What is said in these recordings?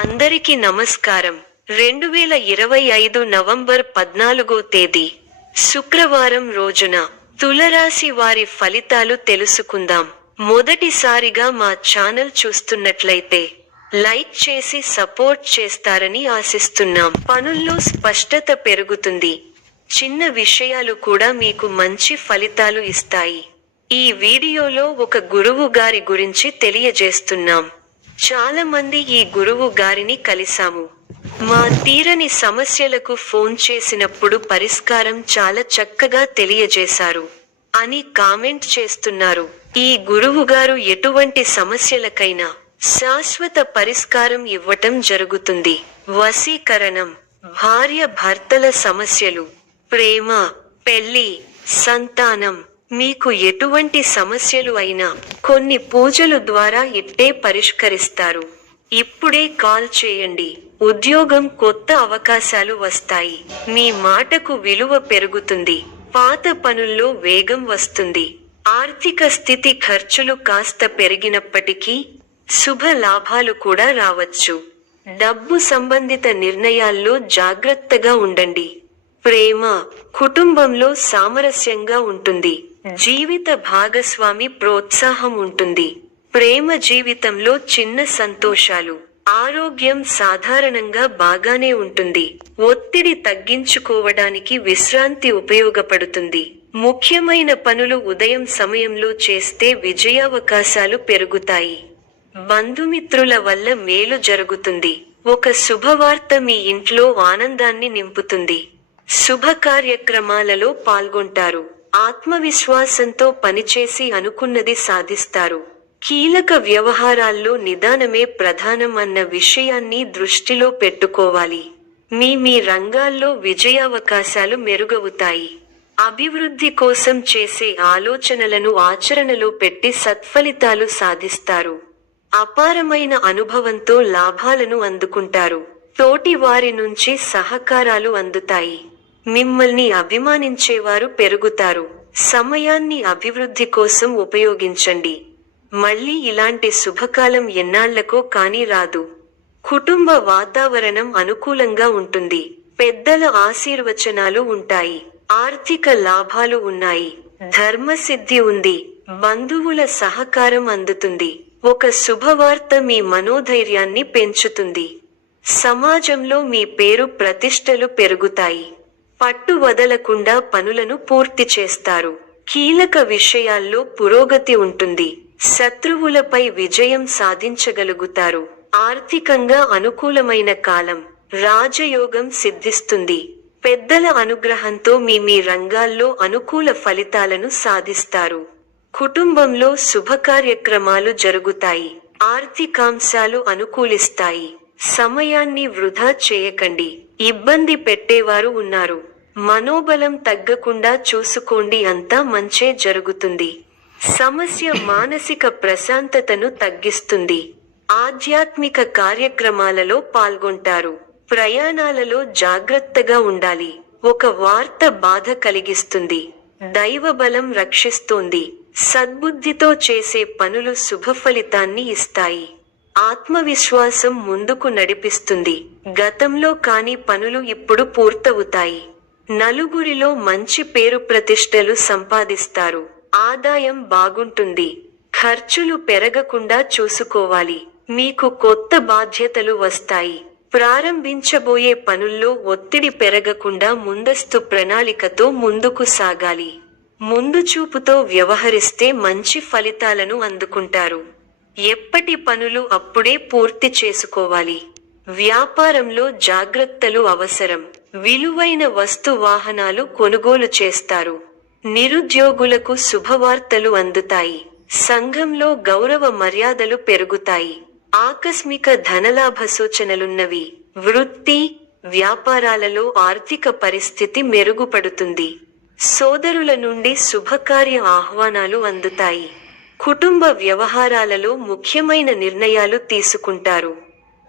అందరికీ నమస్కారం. 2025 నవంబర్ 14వ తేదీ శుక్రవారం రోజున తులరాశి వారి ఫలితాలు తెలుసుకుందాం. మొదటిసారిగా మా ఛానల్ చూస్తున్నట్లయితే లైక్ చేసి సపోర్ట్ చేస్తారని ఆశిస్తున్నాం. పనుల్లో స్పష్టత పెరుగుతుంది. చిన్న విషయాలు కూడా మీకు మంచి ఫలితాలు ఇస్తాయి. ఈ వీడియోలో ఒక గురువు గారి గురించి తెలియజేస్తున్నాం. చాలా మంది ఈ గురువు గారిని కలిసాము. మా తీరని సమస్యలకు ఫోన్ చేసినప్పుడు పరిష్కారం చాలా చక్కగా తెలియజేశారు అని కామెంట్ చేస్తున్నారు. ఈ గురువు గారు ఎటువంటి సమస్యలకైనా శాశ్వత పరిష్కారం ఇవ్వటం జరుగుతుంది. వశీకరణం, భార్య భర్తల సమస్యలు, ప్రేమ, పెళ్లి, సంతానం, మీకు ఎటువంటి సమస్యలు అయినా కొన్ని పూజలు ద్వారా ఇట్టే పరిష్కరిస్తారు. ఇప్పుడే కాల్ చేయండి. ఉద్యోగం, కొత్త అవకాశాలు వస్తాయి. మీ మాటకు విలువ పెరుగుతుంది. పాత పనుల్లో వేగం వస్తుంది. ఆర్థిక స్థితి, ఖర్చులు కాస్త పెరిగినప్పటికీ శుభ లాభాలు కూడా రావచ్చు. డబ్బు సంబంధిత నిర్ణయాల్లో జాగ్రత్తగా ఉండండి. ప్రేమ, కుటుంబంలో సామరస్యంగా ఉంటుంది. జీవిత భాగస్వామి ప్రోత్సాహం ఉంటుంది. ప్రేమ జీవితంలో చిన్న సంతోషాలు. ఆరోగ్యం సాధారణంగా బాగానే ఉంటుంది. ఒత్తిడి తగ్గించుకోవడానికి విశ్రాంతి ఉపయోగపడుతుంది. ముఖ్యమైన పనులు ఉదయం సమయంలో చేస్తే విజయావకాశాలు పెరుగుతాయి. బంధుమిత్రుల వల్ల మేలు జరుగుతుంది. ఒక శుభవార్త మీ ఇంట్లో ఆనందాన్ని నింపుతుంది. శుభ కార్యక్రమాలలో పాల్గొంటారు. ఆత్మవిశ్వాసంతో పనిచేసి అనుకున్నది సాధిస్తారు. కీలక వ్యవహారాల్లో నిదానమే ప్రధానం అన్న విషయాన్ని దృష్టిలో పెట్టుకోవాలి. మీ రంగాల్లో విజయావకాశాలు మెరుగవుతాయి. అభివృద్ధి కోసం చేసే ఆలోచనలను ఆచరణలో పెట్టి సత్ఫలితాలు సాధిస్తారు. అపారమైన అనుభవంతో లాభాలను అందుకుంటారు. తోటి వారి నుంచి సహకారాలు అందుతాయి. మిమ్మల్ని అభిమానించేవారు పెరుగుతారు. సమయాన్ని అభివృద్ధి కోసం ఉపయోగించండి. మళ్ళీ ఇలాంటి శుభకాలం ఎన్నాళ్లకో కానీ రాదు. కుటుంబ వాతావరణం అనుకూలంగా ఉంటుంది. పెద్దల ఆశీర్వచనాలు ఉంటాయి. ఆర్థిక లాభాలు ఉన్నాయి. ధర్మసిద్ధి ఉంది. బంధువుల సహకారం అందుతుంది. ఒక శుభవార్త మీ మనోధైర్యాన్ని పెంచుతుంది. సమాజంలో మీ పేరు ప్రతిష్టలు పెరుగుతాయి. పట్టు వదలకుండా పనులను పూర్తి చేస్తారు. కీలక విషయాల్లో పురోగతి ఉంటుంది. శత్రువులపై విజయం సాధించగలుగుతారు. ఆర్థికంగా అనుకూలమైన కాలం. రాజయోగం సిద్ధిస్తుంది. పెద్దల అనుగ్రహంతో మీ రంగాల్లో అనుకూల ఫలితాలను సాధిస్తారు. కుటుంబంలో శుభకార్యక్రమాలు జరుగుతాయి. ఆర్థికాంశాలు అనుకూలిస్తాయి. సమయాన్ని వృధా చేయకండి. ఇబ్బంది పెట్టేవారు ఉన్నారు. మనోబలం తగ్గకుండా చూసుకోండి. అంతా మంచే జరుగుతుంది. సమస్య మానసిక ప్రశాంతతను తగ్గిస్తుంది. ఆధ్యాత్మిక కార్యక్రమాలలో పాల్గొంటారు. ప్రయాణాలలో జాగ్రత్తగా ఉండాలి. ఒక వార్త బాధ కలిగిస్తుంది. దైవబలం రక్షిస్తోంది. సద్బుద్ధితో చేసే పనులు శుభఫలితాన్ని ఇస్తాయి. ఆత్మవిశ్వాసం ముందుకు నడిపిస్తుంది. గతంలో కాని పనులు ఇప్పుడు పూర్తవుతాయి. నలుగురిలో మంచి పేరు ప్రతిష్టలు సంపాదిస్తారు. ఆదాయం బాగుంటుంది. ఖర్చులు పెరగకుండా చూసుకోవాలి. మీకు కొత్త బాధ్యతలు వస్తాయి. ప్రారంభించబోయే పనుల్లో ఒత్తిడి పెరగకుండా ముందస్తు ప్రణాళికతో ముందుకు సాగాలి. ముందు చూపుతో వ్యవహరిస్తే మంచి ఫలితాలను అందుకుంటారు. ఎప్పటి పనులు అప్పుడే పూర్తి చేసుకోవాలి. వ్యాపారంలో జాగ్రత్తలు అవసరం. విలువైన వస్తు వాహనాలు కొనుగోలు చేస్తారు. నిరుద్యోగులకు శుభవార్తలు అందుతాయి. సంఘంలో గౌరవ మర్యాదలు పెరుగుతాయి. ఆకస్మిక ధనలాభ సూచనలున్నవి. వృత్తి, వ్యాపారాలలో ఆర్థిక పరిస్థితి మెరుగుపడుతుంది. సోదరుల నుండి శుభకార్య ఆహ్వానాలు అందుతాయి. కుటుంబ వ్యవహారాలలో ముఖ్యమైన నిర్ణయాలు తీసుకుంటారు.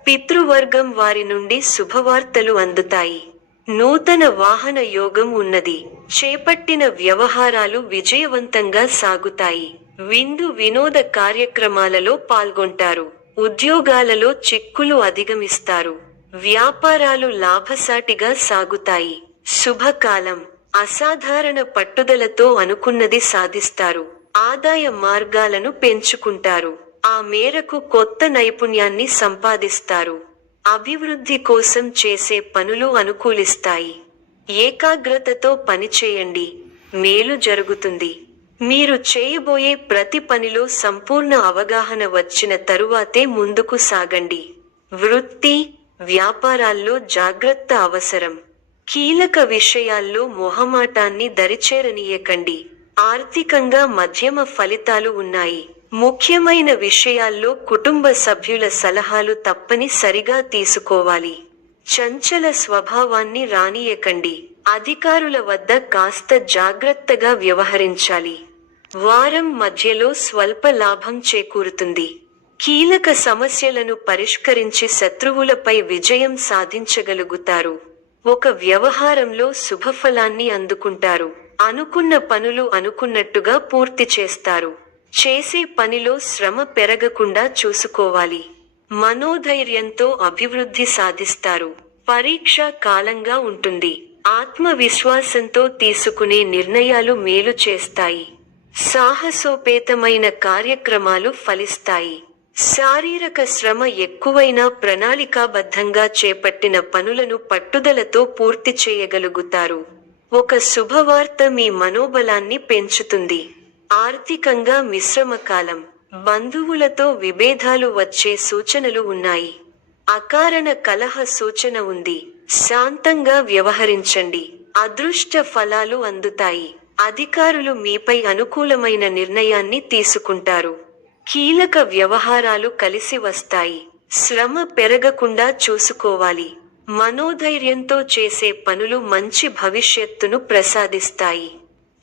పితృవర్గం వారి నుండి శుభవార్తలు అందుతాయి. నూతన వాహన యోగం ఉన్నది. చేపట్టిన వ్యవహారాలు విజయవంతంగా సాగుతాయి. విందు వినోద కార్యక్రమాలలో పాల్గొంటారు. ఉద్యోగాలలో చిక్కులు అధిగమిస్తారు. వ్యాపారాలు లాభసాటిగా సాగుతాయి. శుభకాలం. అసాధారణ పట్టుదలతో అనుకున్నది సాధిస్తారు. ఆదాయ మార్గాలను పెంచుకుంటారు. ఆ మేరకు కొత్త నైపుణ్యాన్ని సంపాదిస్తారు. అభివృద్ధి కోసం చేసే పనులు అనుకూలిస్తాయి. ఏకాగ్రతతో పనిచేయండి, మేలు జరుగుతుంది. మీరు చేయబోయే ప్రతి పనిలో సంపూర్ణ అవగాహన వచ్చిన తరువాతే ముందుకు సాగండి. వృత్తి, వ్యాపారాల్లో జాగ్రత్త అవసరం. కీలక విషయాల్లో మొహమాటాన్ని దరిచేరనీయకండి. ఆర్థికంగా మధ్యమ ఫలితాలు ఉన్నాయి. ముఖ్యమైన విషయాల్లో కుటుంబ సభ్యుల సలహాలు తప్పనిసరిగా తీసుకోవాలి. చంచల స్వభావాన్ని రానీయకండి. అధికారుల వద్ద కాస్త జాగ్రత్తగా వ్యవహరించాలి. వారం మధ్యలో స్వల్ప లాభం చేకూరుతుంది. కీలక సమస్యలను పరిష్కరించి శత్రువులపై విజయం సాధించగలుగుతారు. ఒక వ్యవహారంలో శుభఫలాన్ని అందుకుంటారు. అనుకున్న పనులు అనుకున్నట్టుగా పూర్తి చేస్తారు. చేసే పనిలో శ్రమ పెరగకుండా చూసుకోవాలి. మనోధైర్యంతో అభివృద్ధి సాధిస్తారు. పరీక్ష కాలంగా ఉంటుంది. ఆత్మవిశ్వాసంతో తీసుకునే నిర్ణయాలు మేలు చేస్తాయి. సాహసోపేతమైన కార్యక్రమాలు ఫలిస్తాయి. శారీరక శ్రమ ఎక్కువైనా ప్రణాళికాబద్ధంగా చేపట్టిన పనులను పట్టుదలతో పూర్తి చేయగలుగుతారు. ఒక శుభవార్త మీ మనోబలాన్ని పెంచుతుంది. ఆర్థికంగా మిశ్రమకాలం. బంధువులతో విభేదాలు వచ్చే సూచనలు ఉన్నాయి. అకారణ కలహ సూచన ఉంది. శాంతంగా వ్యవహరించండి. అదృష్ట ఫలాలు అందుతాయి. అధికారులు మీపై అనుకూలమైన నిర్ణయాన్ని తీసుకుంటారు. కీలక వ్యవహారాలు కలిసి వస్తాయి. శ్రమ పెరగకుండా చూసుకోవాలి. మనోధైర్యంతో చేసే పనులు మంచి భవిష్యత్తును ప్రసాదిస్తాయి.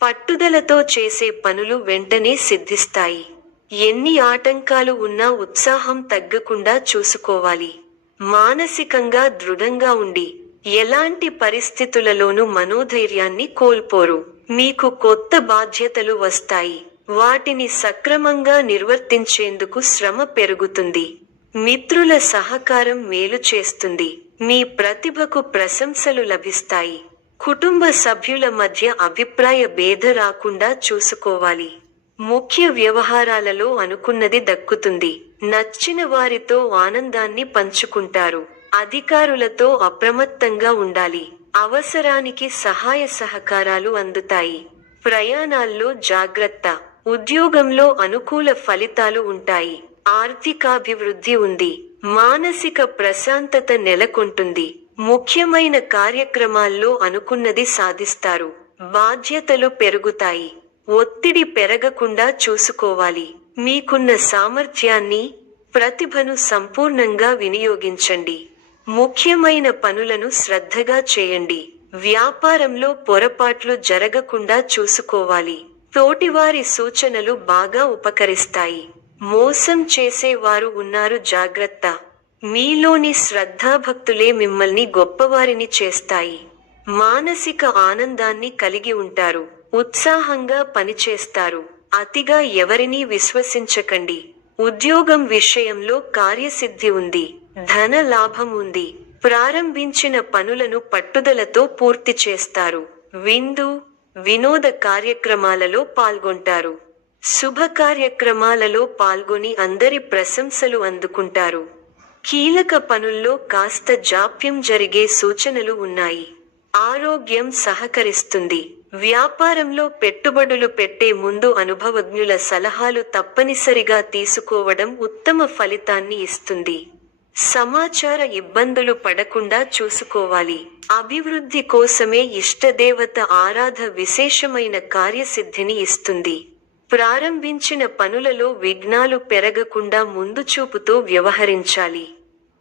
పట్టుదలతో చేసే పనులు వెంటనే సిద్ధిస్తాయి. ఎన్ని ఆటంకాలు ఉన్నా ఉత్సాహం తగ్గకుండా చూసుకోవాలి. మానసికంగా దృఢంగా ఉండి, ఎలాంటి పరిస్థితులలోనూ మనోధైర్యాన్ని కోల్పోరు. మీకు కొత్త బాధ్యతలు వస్తాయి. వాటిని సక్రమంగా నిర్వర్తించేందుకు శ్రమ పెరుగుతుంది. మిత్రుల సహకారం మేలు చేస్తుంది. మీ ప్రతిభకు ప్రశంసలు లభిస్తాయి. కుటుంబ సభ్యుల మధ్య అభిప్రాయ భేద రాకుండా చూసుకోవాలి. ముఖ్య వ్యవహారాలలో అనుకున్నది దక్కుతుంది. నచ్చిన వారితో ఆనందాన్ని పంచుకుంటారు. అధికారులతో అప్రమత్తంగా ఉండాలి. అవసరానికి సహాయ సహకారాలు అందుతాయి. ప్రయాణాల్లో జాగ్రత్త. ఉద్యోగంలో అనుకూల ఫలితాలు ఉంటాయి. ఆర్థికాభివృద్ధి ఉంది. మానసిక ప్రశాంతత నెలకొంటుంది. ముఖ్యమైన కార్యక్రమాల్లో అనుకున్నది సాధిస్తారు. బాధ్యతలు పెరుగుతాయి. ఒత్తిడి పెరగకుండా చూసుకోవాలి. మీకున్న సామర్థ్యాన్ని, ప్రతిభను సంపూర్ణంగా వినియోగించండి. ముఖ్యమైన పనులను శ్రద్ధగా చేయండి. వ్యాపారంలో పొరపాట్లు జరగకుండా చూసుకోవాలి. తోటివారి సూచనలు బాగా ఉపకరిస్తాయి. మోసం చేసేవారు ఉన్నారు, జాగ్రత్త. మీలోని శ్రద్ధాభక్తులే మిమ్మల్ని గొప్పవారిని చేస్తాయి. మానసిక ఆనందాన్ని కలిగి ఉంటారు. ఉత్సాహంగా పనిచేస్తారు. అతిగా ఎవరినీ విశ్వసించకండి. ఉద్యోగం విషయంలో కార్యసిద్ధి ఉంది. ధన లాభం ఉంది. ప్రారంభించిన పనులను పట్టుదలతో పూర్తి చేస్తారు. విందు, వినోద కార్యక్రమాలలో పాల్గొంటారు. శుభ కార్యక్రమాలలో పాల్గొని అందరి ప్రశంసలు అందుకుంటారు. కీలక పనుల్లో కాస్త జాప్యం జరిగే సూచనలు ఉన్నాయి. ఆరోగ్యం సహకరిస్తుంది. వ్యాపారంలో పెట్టుబడులు పెట్టే ముందు అనుభవజ్ఞుల సలహాలు తప్పనిసరిగా తీసుకోవడం ఉత్తమ ఫలితాన్ని ఇస్తుంది. సమాచార ఇబ్బందులు పడకుండా చూసుకోవాలి. అభివృద్ధి కోసమే ఇష్టదేవత ఆరాధ విశేషమైన కార్యసిద్ధిని ఇస్తుంది. ప్రారంభించిన పనులలో విఘ్నాలు పెరగకుండా ముందుచూపుతో వ్యవహరించాలి.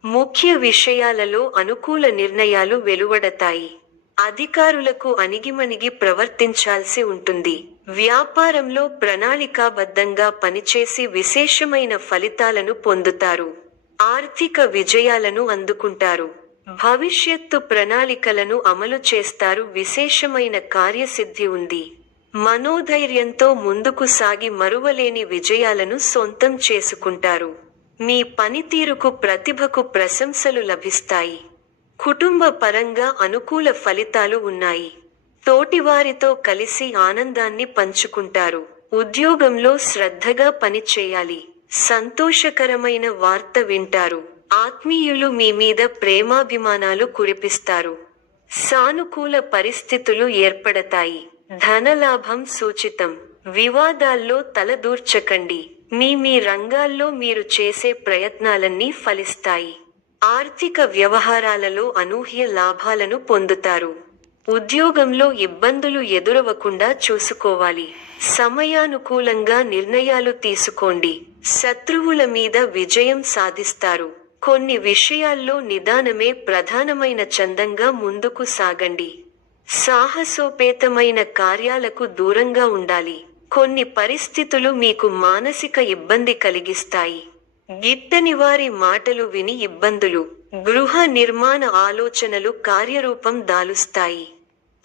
ముఖ్య విషయాలలో అనుకూల నిర్ణయాలు వెలువడతాయి. అధికారులకు అణిగిమణిగి ప్రవర్తించాల్సి ఉంటుంది. వ్యాపారంలో ప్రణాళికాబద్ధంగా పనిచేసి విశేషమైన ఫలితాలను పొందుతారు. ఆర్థిక విజయాలను అందుకుంటారు. భవిష్యత్తు ప్రణాళికలను అమలు చేస్తారు. విశేషమైన కార్యసిద్ధి ఉంది. మనోధైర్యంతో ముందుకు సాగి మరువలేని విజయాలను సొంతం చేసుకుంటారు. మీ పనితీరుకు ప్రతిభకు ప్రశంసలు లభిస్తాయి. కుటుంబ పరంగా అనుకూల ఫలితాలు ఉన్నాయి. తోటివారితో కలిసి ఆనందాన్ని పంచుకుంటారు. ఉద్యోగంలో శ్రద్ధగా పని చేయాలి. సంతోషకరమైన వార్త వింటారు. ఆత్మీయులు మీ మీద ప్రేమాభిమానాలు కురిపిస్తారు. సానుకూల పరిస్థితులు ఏర్పడతాయి. ధనలాభం సూచితం. వివాదాల్లో తలదూర్చకండి. మీ రంగాల్లో మీరు చేసే ప్రయత్నాలన్నీ ఫలిస్తాయి. ఆర్థిక వ్యవహారాలలో అనూహ్య లాభాలను పొందుతారు. ఉద్యోగంలో ఇబ్బందులు ఎదురవకుండా చూసుకోవాలి. సమయానుకూలంగా నిర్ణయాలు తీసుకోండి. శత్రువుల మీద విజయం సాధిస్తారు. కొన్ని విషయాల్లో నిదానమే ప్రధానమైన చందంగా ముందుకు సాగండి. సాహసోపేతమైన కార్యాలకు దూరంగా ఉండాలి. కొన్ని పరిస్థితులు మీకు మానసిక ఇబ్బంది కలిగిస్తాయి. గిట్టని వారి మాటలు విని ఇబ్బందులు, గృహ నిర్మాణ ఆలోచనలు కార్యరూపం దాలుస్తాయి.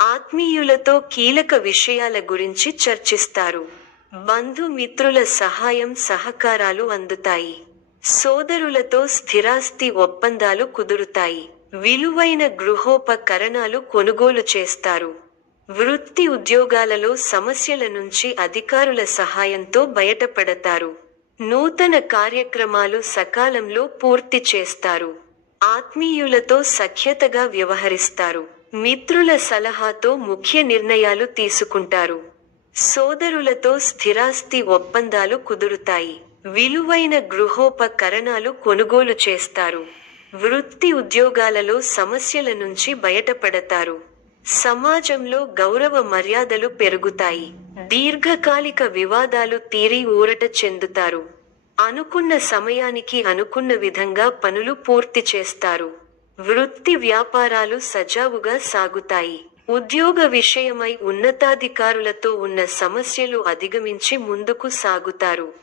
ఆత్మీయులతో కీలక విషయాల గురించి చర్చిస్తారు. బంధుమిత్రుల సహాయం సహకారాలు అందుతాయి. సోదరులతో స్థిరాస్తి ఒప్పందాలు కుదురుతాయి. విలువైన గృహోపకరణాలు కొనుగోలు చేస్తారు. వృత్తి ఉద్యోగాలలో సమస్యల నుంచి అధికారుల సహాయంతో బయటపడతారు. నూతన కార్యక్రమాలు సకాలంలో పూర్తి చేస్తారు. ఆత్మీయులతో సఖ్యతగా వ్యవహరిస్తారు. మిత్రుల సలహాతో ముఖ్య నిర్ణయాలు తీసుకుంటారు. సోదరులతో స్థిరాస్తి ఒప్పందాలు కుదురుతాయి. విలువైన గృహోపకరణాలు కొనుగోలు చేస్తారు. వృత్తి ఉద్యోగాలలో సమస్యల నుంచి బయటపడతారు. సమాజంలో గౌరవ మర్యాదలు పెరుగుతాయి. దీర్ఘకాలిక వివాదాలు తీరి ఊరట చెందుతారు. అనుకున్న సమయానికి అనుకున్న విధంగా పనులు పూర్తి చేస్తారు. వృత్తి వ్యాపారాలు సజావుగా సాగుతాయి. ఉద్యోగ విషయమై ఉన్నతాధికారులతో ఉన్న సమస్యలు అధిగమించి ముందుకు సాగుతారు.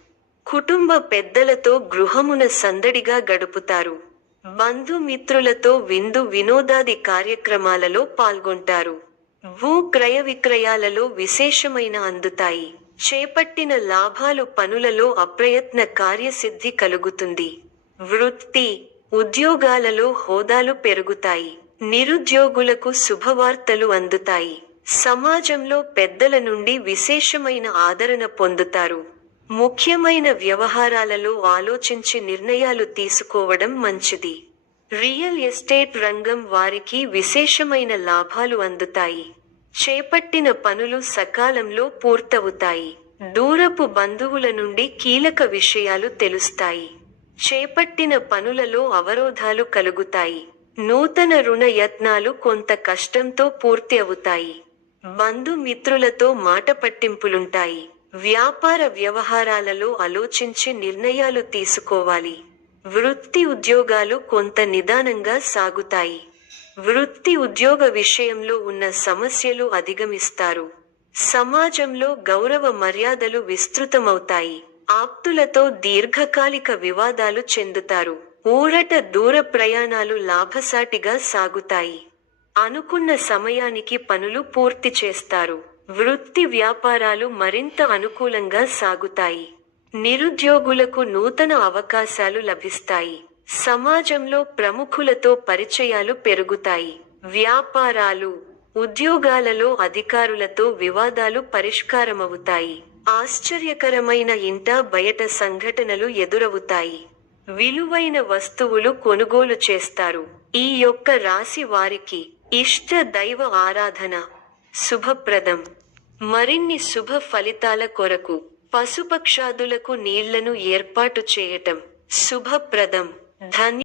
కుటుంబ పెద్దలతో గృహమున సందడిగా గడుపుతారు. బంధుమిత్రులతో విందు వినోదాది కార్యక్రమాలలో పాల్గొంటారు. భూ క్రయ విక్రయాలలో విశేషమైన అందుతాయి. చేపట్టిన లాభాలు పనులలో అప్రయత్న కార్యసిద్ధి కలుగుతుంది. వృత్తి ఉద్యోగాలలో హోదాలు పెరుగుతాయి. నిరుద్యోగులకు శుభవార్తలు అందుతాయి. సమాజంలో పెద్దల నుండి విశేషమైన ఆదరణ పొందుతారు. ముఖ్యమైన వ్యవహారాలలో ఆలోచించి నిర్ణయాలు తీసుకోవడం మంచిది. రియల్ ఎస్టేట్ రంగం వారికి విశేషమైన లాభాలు అందుతాయి. చేపట్టిన పనులు సకాలంలో పూర్తవుతాయి. దూరపు బంధువుల నుండి కీలక విషయాలు తెలుస్తాయి. చేపట్టిన పనులలో అవరోధాలు కలుగుతాయి. నూతన రుణ యత్నాలు కొంత కష్టంతో పూర్తి అవుతాయి. బంధుమిత్రులతో మాట పట్టింపులుంటాయి. వ్యాపార వ్యవహారాలలో ఆలోచించి నిర్ణయాలు తీసుకోవాలి. వృత్తి ఉద్యోగాలు కొంత నిదానంగా సాగుతాయి. వృత్తి ఉద్యోగ విషయంలో ఉన్న సమస్యలు అధిగమిస్తారు. సమాజంలో గౌరవ మర్యాదలు విస్తృతమవుతాయి. ఆప్తులతో దీర్ఘకాలిక వివాదాలు చెందుతారు. ఊరట దూర ప్రయాణాలు లాభసాటిగా సాగుతాయి. అనుకున్న సమయానికి పనులు పూర్తి చేస్తారు. వృత్తి వ్యాపారాలు మరింత అనుకూలంగా సాగుతాయి. నిరుద్యోగులకు నూతన అవకాశాలు లభిస్తాయి. సమాజంలో ప్రముఖులతో పరిచయాలు పెరుగుతాయి. వ్యాపారాలు ఉద్యోగాలలో అధికారులతో వివాదాలు పరిష్కారమవుతాయి. ఆశ్చర్యకరమైన ఇంటా బయట సంఘటనలు ఎదురవుతాయి. విలువైన వస్తువులు కొనుగోలు చేస్తారు. ఈ యొక్క రాశి వారికి ఇష్ట దైవ ఆరాధన శుభప్రదం. మరిన్ని శుభ ఫలితాల కొరకు పశుపక్షాదులకు నీళ్లను ఏర్పాటు చేయటం శుభప్రదం. ధన్య